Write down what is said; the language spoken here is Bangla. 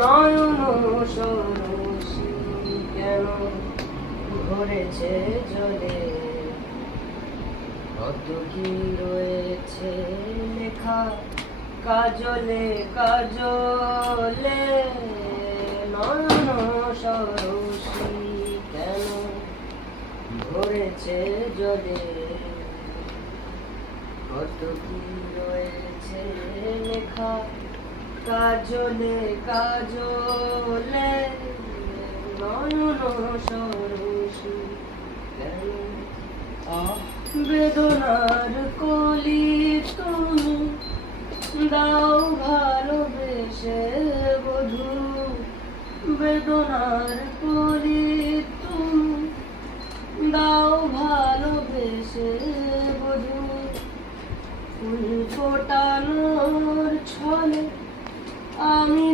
নয়ন সরসী কেন ভরেছে জলে, কত কি রয়েছে লেখা কাজলে কাজলে। নয়ন সরসী কেন ভরেছে জলে, কত কি রয়েছে লেখা কাজলে কাজলে। নয়ন সরসী কেন বেদনার কলি তুমি দাও ভালোবেসে বধূ, বেদনার কলি তুমি দাও ভালোবেসে বধূ। ফুল ফোটানোর ছলে আমি